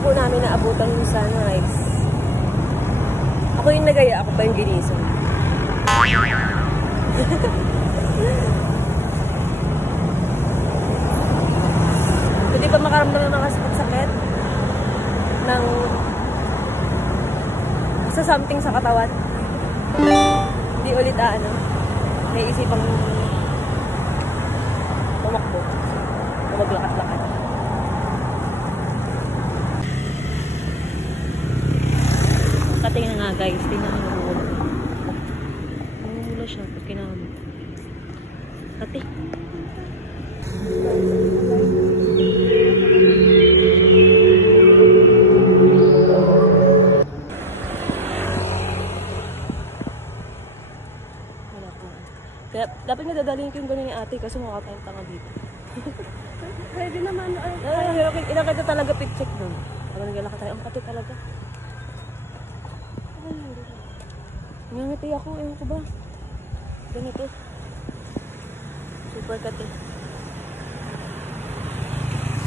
na po namin naabutan yung sunrise. Ako yung nagaya, ako pa yung ginising. Hindi pa makaramdam ng mga sakit ng sa something sa katawan. Hindi ulit may isipang tumakbo o maglakas-lakas. Katingin na nga guys, tingnan nyo mo. Namumula siya pag kinama. Kati. Kaya dapat nga dadalhin ko yung gano'n ni ate kasi mukha tayong tanga dito. Pwede naman. Inakita talaga pit-check nun. Parang naglalaka tayo. Ang kati talaga. Ngangiti ako. Ewan ko ba? Ganito. Super kati.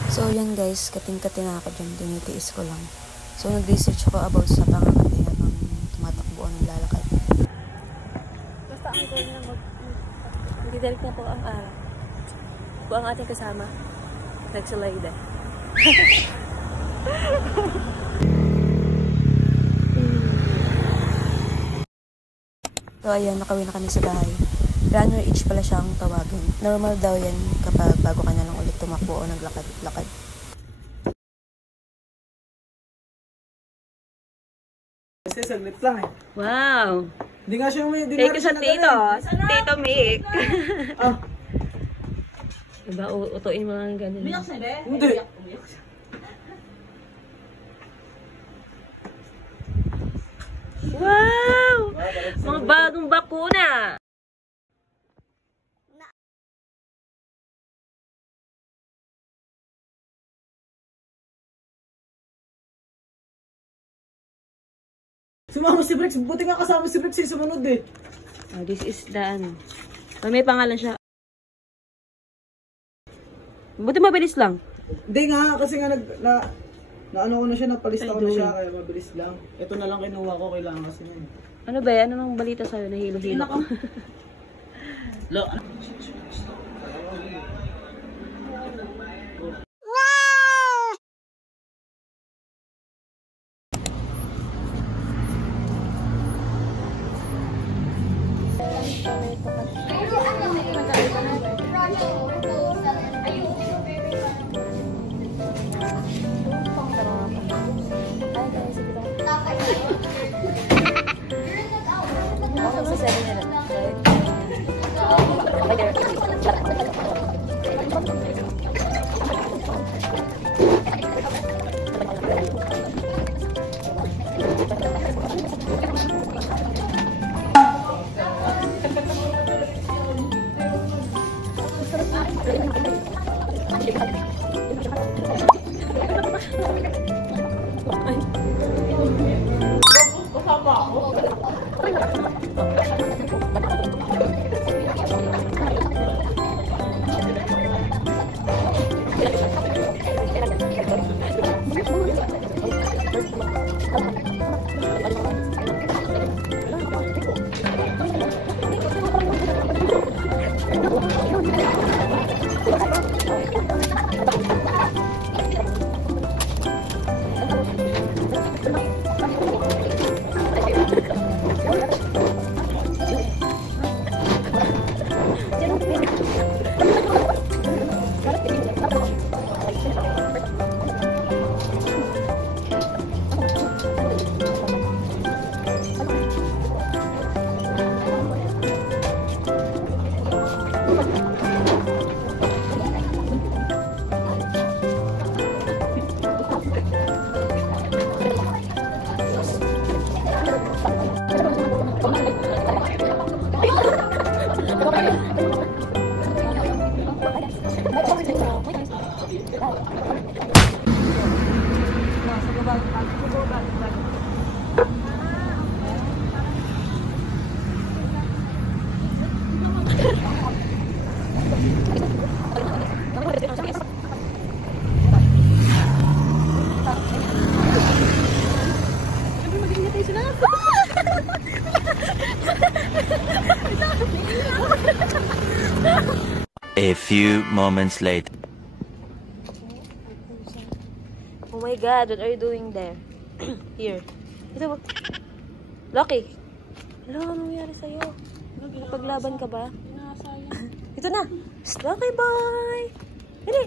So yan guys, kating-kati na ako dyan. Dinitiis ko lang. So nag-research ako about sa pangakati habang tumatakbo ng lalakad. Basta ang goal na magdidirect na po ang araw. Po ang ating kasama. Nagsulayda. So ayan, nakawin na kami sa bahay. Runner H pala siyang tawagin. Normal daw yan kapag bago ka na lang ulit tumakbo o naglakad-lakad. Kasi saglit lang eh. Wow! Hindi nga siya may... Thank you sa tito. Tito Mick. Ah. Diba, utuin mo lang ganun. Miyak sa be? Hindi. Wow! Mga bagong bakuna! Sumama si Brex. Buti nga kasama si Brex yung sumunod eh. Oh, this is the may pangalan siya. Buti mabilis lang. Hindi nga, kasi nga ano ko na siya, napalista ko na siya, kaya mabilis lang. Ito na lang kinuha ko, kailangan kasi na yun. Ano ba yan? Ano nang balita sa'yo? Nahilo-hilo ko. Lo, A few moments later. Oh my God, what are you doing there? Here. Ito ba? Lucky. Ano nangyari sa'yo? Napaglaban ka ba? Ito na. Lucky boy! Hindi.